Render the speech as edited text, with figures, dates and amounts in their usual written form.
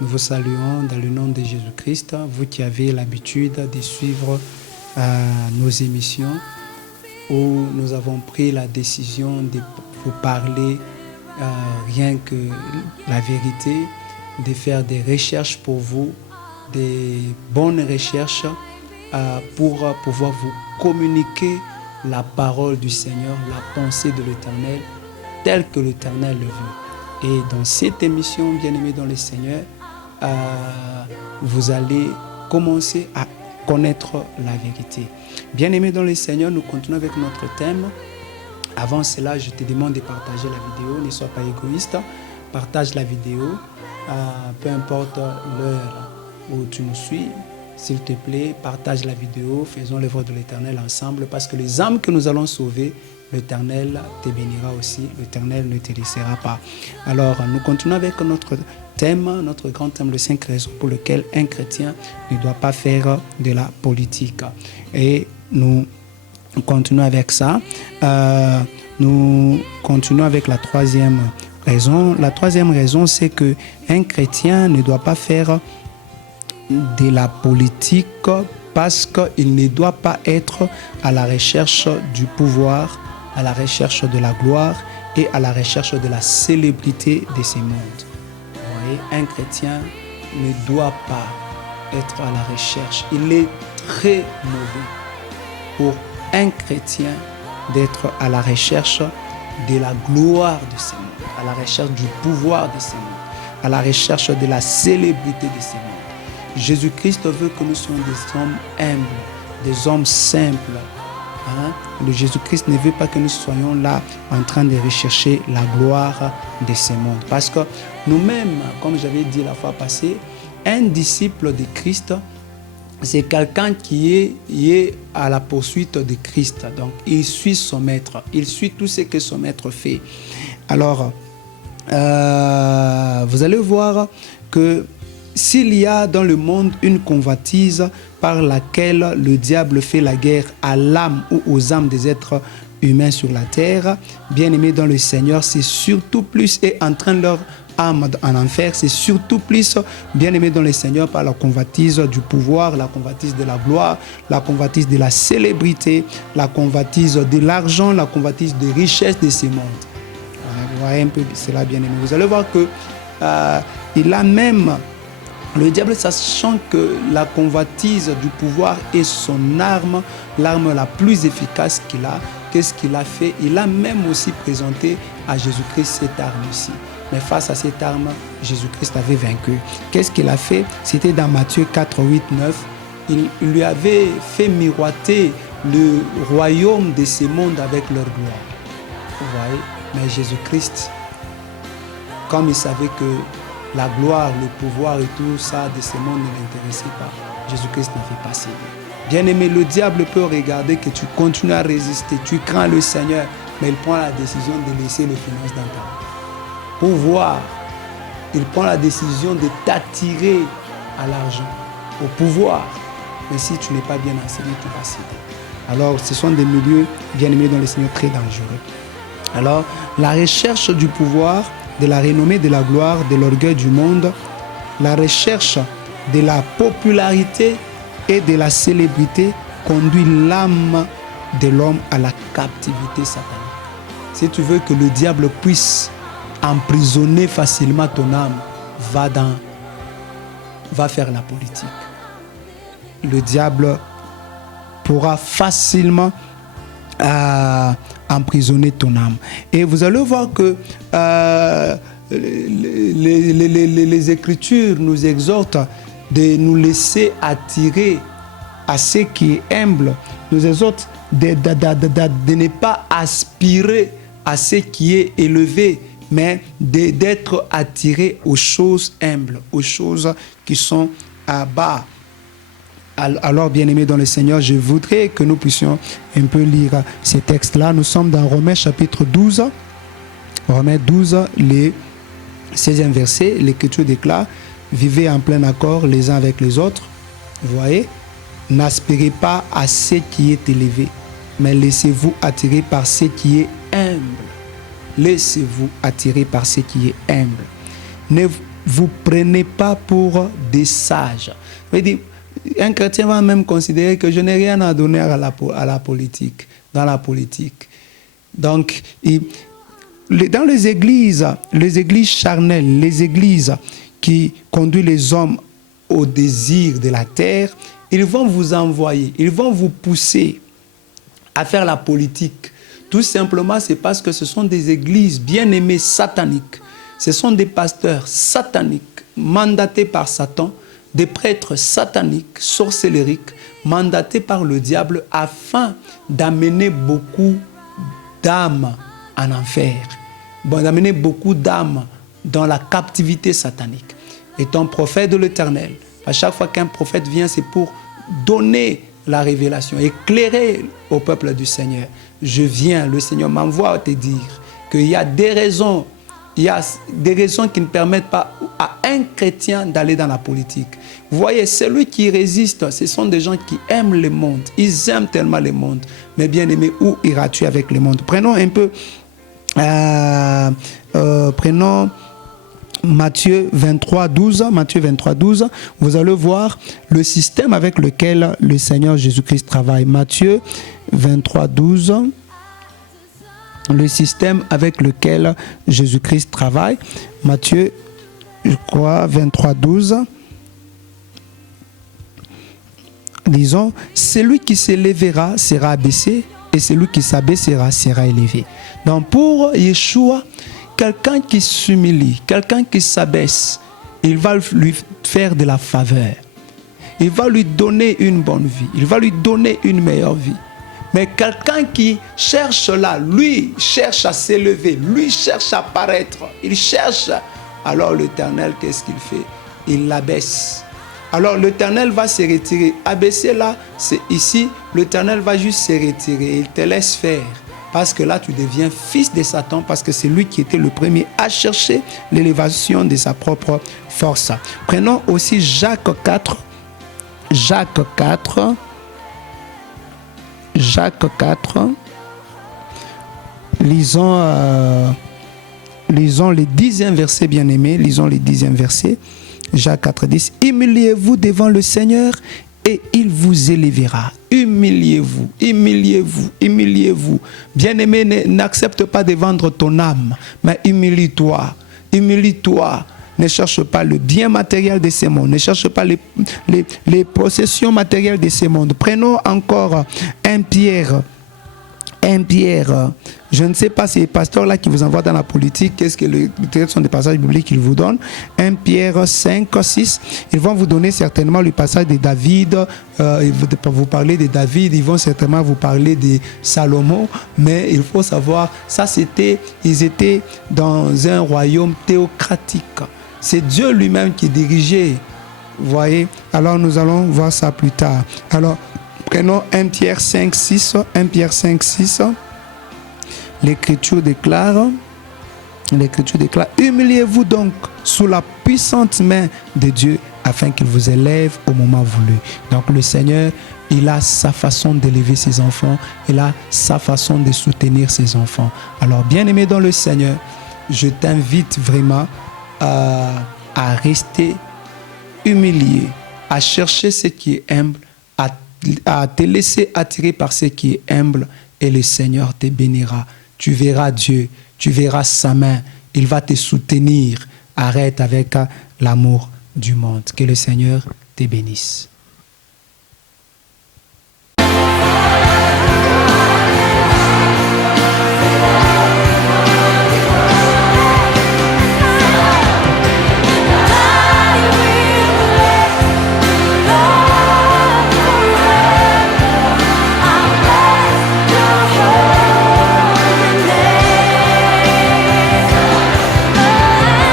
Nous vous saluons dans le nom de Jésus-Christ, vous qui avez l'habitude de suivre nos émissions où nous avons pris la décision de vous parler rien que la vérité, de faire des recherches pour vous, des bonnes recherches pour pouvoir vous communiquer la parole du Seigneur, la pensée de l'Éternel, telle que l'Éternel le veut. Et dans cette émission, bien-aimés dans le Seigneur, vous allez commencer à connaître la vérité. Bien-aimés dans le Seigneur, nous continuons avec notre thème. Avant cela, je te demande de partager la vidéo. Ne sois pas égoïste. Partage la vidéo. Peu importe l'heure où tu nous suis, s'il te plaît, partage la vidéo. Faisons l'œuvre de l'Éternel ensemble, parce que les âmes que nous allons sauver, l'Éternel te bénira aussi. L'Éternel ne te laissera pas. Alors, nous continuons avec notre thème, notre grand thème, les 5 raisons pour lesquelles un chrétien ne doit pas faire de la politique. Et nous continuons avec ça. Nous continuons avec la troisième raison. La troisième raison, c'est qu'un chrétien ne doit pas faire de la politique parce qu'il ne doit pas être à la recherche du pouvoir, à la recherche de la gloire et à la recherche de la célébrité de ce monde. Vous voyez, un chrétien ne doit pas être à la recherche. Il est très mauvais pour un chrétien d'être à la recherche de la gloire de ce monde, à la recherche du pouvoir de ce monde, à la recherche de la célébrité de ce monde. Jésus-Christ veut que nous soyons des hommes humbles, des hommes simples. Le Jésus-Christ ne veut pas que nous soyons là en train de rechercher la gloire de ce monde. Parce que nous-mêmes, comme j'avais dit la fois passée, un disciple de Christ, c'est quelqu'un qui est à la poursuite de Christ. Donc, il suit son maître. Il suit tout ce que son maître fait. Alors, vous allez voir que s'il y a dans le monde une convoitise par laquelle le diable fait la guerre à l'âme ou aux âmes des êtres humains sur la terre, bien-aimés dans le Seigneur, c'est surtout plus et entraîne leur âme en enfer, c'est surtout plus bien-aimés dans le Seigneur par la convoitise du pouvoir, la convoitise de la gloire, la convoitise de la célébrité, la convoitise de l'argent, la convoitise de richesse de ce monde. Vous voyez un peu cela, bien-aimés. Vous allez voir que il a même le diable, sachant que la convoitise du pouvoir est son arme, l'arme la plus efficace qu'il a, qu'est-ce qu'il a fait? Il a même aussi présenté à Jésus-Christ cette arme-ci. Mais face à cette arme, Jésus-Christ avait vaincu. Qu'est-ce qu'il a fait? C'était dans Matthieu 4, 8, 9. Il lui avait fait miroiter le royaume de ce monde avec leur gloire. Vous voyez? Mais Jésus-Christ, comme il savait que la gloire, le pouvoir et tout ça de ce monde ne l'intéressait pas, Jésus-Christ n'a fait pas cela. Bien-aimé, le diable peut regarder que tu continues à résister, tu crains le Seigneur, mais il prend la décision de laisser les finances dans ta vie. Pouvoir, il prend la décision de t'attirer à l'argent, au pouvoir. Mais si tu n'es pas bien enseigné, tu vas céder. Alors, ce sont des milieux, bien-aimés dans le Seigneur, très dangereux. Alors, la recherche du pouvoir, de la renommée, de la gloire, de l'orgueil du monde, la recherche de la popularité et de la célébrité conduit l'âme de l'homme à la captivité satanique. Si tu veux que le diable puisse emprisonner facilement ton âme, va faire la politique. Le diable pourra facilement emprisonner ton âme. Et vous allez voir que les Écritures nous exhortent de nous laisser attirer à ce qui est humble, nous exhortent de ne pas aspirer à ce qui est élevé, mais d'être attiré aux choses humbles, aux choses qui sont à bas. Alors, bien-aimés dans le Seigneur, je voudrais que nous puissions un peu lire ces textes-là. Nous sommes dans Romains chapitre 12. Romains 12, le 16e verset. L'Écriture déclare: vivez en plein accord les uns avec les autres. Vous voyez? N'aspirez pas à ce qui est élevé, mais laissez-vous attirer par ce qui est humble. Laissez-vous attirer par ce qui est humble. vous prenez pas pour des sages. Un chrétien va même considérer que je n'ai rien à donner à la politique, dans la politique. Donc, dans les églises charnelles, les églises qui conduisent les hommes au désir de la terre, ils vont vous envoyer, ils vont vous pousser à faire la politique. Tout simplement, c'est parce que ce sont des églises bien aimées sataniques. Ce sont des pasteurs sataniques, mandatés par Satan, des prêtres sataniques, sorcelleriques, mandatés par le diable afin d'amener beaucoup d'âmes en enfer, d'amener beaucoup d'âmes dans la captivité satanique. Étant prophète de l'Éternel, à chaque fois qu'un prophète vient, c'est pour donner la révélation, éclairer au peuple du Seigneur. Je viens, le Seigneur m'envoie te dire qu'il y a des raisons, qui ne permettent pas à un chrétien d'aller dans la politique. Vous voyez, celui qui résiste, ce sont des gens qui aiment le monde. Ils aiment tellement le monde. Mais bien aimé, où iras-tu avec le monde? Prenons un peu, prenons Matthieu 23, 12. Matthieu 23, 12. Vous allez voir le système avec lequel le Seigneur Jésus-Christ travaille. Matthieu 23, 12. Le système avec lequel Jésus-Christ travaille. Matthieu, je crois, 23, 12. Disons, celui qui s'élèvera sera abaissé et celui qui s'abaissera sera élevé. Donc pour Yeshua, quelqu'un qui s'humilie, quelqu'un qui s'abaisse, il va lui faire de la faveur. Il va lui donner une bonne vie. Il va lui donner une meilleure vie. Mais quelqu'un qui cherche là, lui cherche à s'élever, lui cherche à paraître, il cherche. Alors l'Éternel, qu'est-ce qu'il fait? Il l'abaisse. Alors l'Éternel va se retirer. Abaisser là, c'est ici, l'Éternel va juste se retirer. Il te laisse faire. Parce que là, tu deviens fils de Satan, parce que c'est lui qui était le premier à chercher l'élévation de sa propre force. Prenons aussi Jacques 4. Jacques 4. Jacques 4. Lisons le 10e verset, bien-aimé. Lisons le 10e verset. Jacques 4, 10. Humiliez-vous devant le Seigneur et il vous élèvera. Humiliez-vous, humiliez-vous, humiliez-vous. Bien-aimé, n'accepte pas de vendre ton âme, mais humilie-toi, humilie-toi. Ne cherche pas le bien matériel de ce monde, ne cherche pas les possessions matérielles de ce monde. Prenons encore 1 Pierre. 1 Pierre, je ne sais pas si les pasteurs là qui vous envoient dans la politique, quels sont des passages bibliques qu'ils vous donnent. 1 Pierre 5, 6, ils vont vous donner certainement le passage de David, ils vont vous parler de David, ils vont certainement vous parler de Salomon, mais il faut savoir, ils étaient dans un royaume théocratique. C'est Dieu lui-même qui dirigeait, vous voyez. Alors nous allons voir ça plus tard. Alors, prenons 1 Pierre 5, 6. 1 Pierre 5, 6. L'Écriture déclare, humiliez-vous donc sous la puissante main de Dieu afin qu'il vous élève au moment voulu. Donc le Seigneur, il a sa façon d'élever ses enfants, il a sa façon de soutenir ses enfants. Alors bien-aimé dans le Seigneur, je t'invite vraiment à rester humilié, à chercher ce qui est humble, à te laisser attirer par ce qui est humble et le Seigneur te bénira. Tu verras Dieu, tu verras sa main, il va te soutenir. Arrête avec l'amour du monde. Que le Seigneur te bénisse.